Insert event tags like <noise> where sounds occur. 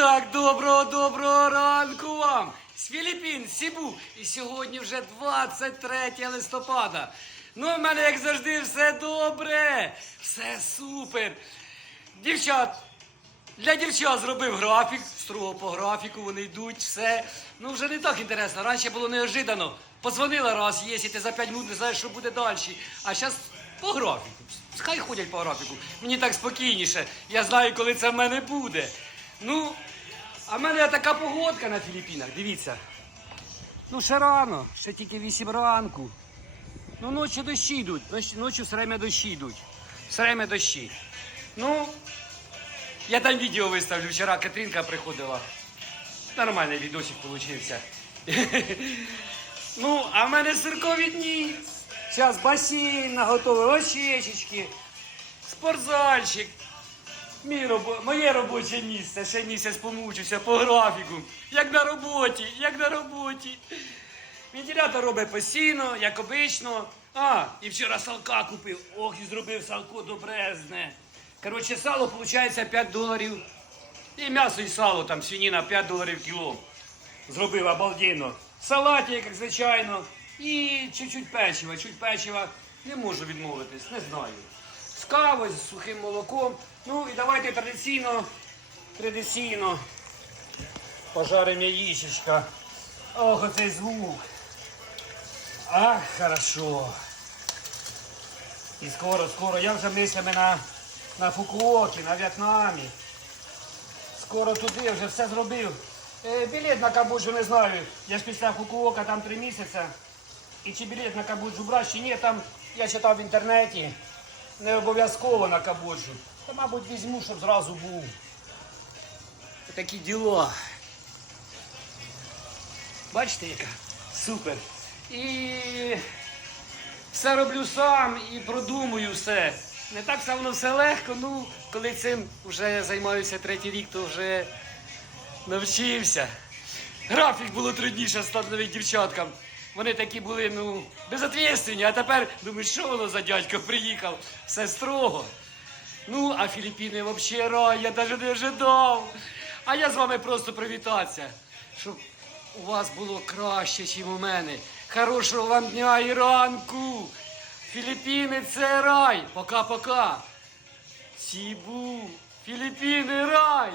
так, доброго, доброго ранку вам! З Філіппін, Сібу. І сьогодні вже 23 листопада. Ну, в мене, як завжди, все добре, все супер. Дівчат, для дівчат зробив графік, строго по графіку, вони йдуть, все. Ну, вже не так інтересно. Раніше було неожиданно. Позвонила раз, є, і ти за 5 минут не знаєш, що буде далі. А зараз по графіку. Хай ходять по графіку. Мені так спокійніше. Я знаю, коли це в мене буде. Ну, а в мене така погодка на Філіппінах, дивіться. Ну, ще рано, ще тільки 8 ранку. Ну, ночі дощі йдуть, ночі, ночі все время дощі йдуть. Все время дощі. Ну, я там відео виставлю. Вчора Катрінка приходила. Нормальний відосик получився. <laughs> ну, а в мене сиркові дні. Зараз басейн наготовив, очечечки, спортзальчик. Мій робо... Моє робоче місце, ще місяць помучуся по графіку. Як на роботі, як на роботі. Вентилятор робить постійно, як обично. А, і вчора салка купив. Ох, і зробив салко добрезне. Коротше, сало виходить 5 доларів. І м'ясо, і сало, там свинина 5 доларів кіло. Зробив обалденно. Салатик, як звичайно. І чуть-чуть печива, чуть печива. Не можу відмовитись, не знаю. Кавою, з сухим молоком. Ну і давайте традиційно, традиційно пожаримо яєчечка. Ох, оцей звук. Ах, хорошо. І скоро, скоро. Я вже мислями на, на Фукуокі, на В'єтнамі. Скоро туди вже все зробив. Е, білет на Камбоджу не знаю. Я ж після Фукуока там три місяці. І чи білет на Камбоджу брати, чи ні, там я читав в інтернеті. Не обов'язково на Камбоджу. Та, мабуть, візьму, щоб зразу був. Такі діла. Бачите, яка? Супер. І все роблю сам і продумую все. Не так воно все легко, ну, коли цим вже займаюся третій рік, то вже навчився. Графік було трудніше стати навіть дівчаткам. Вони такі були, ну, безответственні, а тепер думаю, що воно за дядько приїхав, все строго. Ну, а Філіппіни взагалі рай, я навіть не ожидав. А я з вами просто привітатися, щоб у вас було краще, ніж у мене. Хорошого вам дня і ранку. Філіппіни це рай. Пока-пока. Сібу. Філіппіни рай.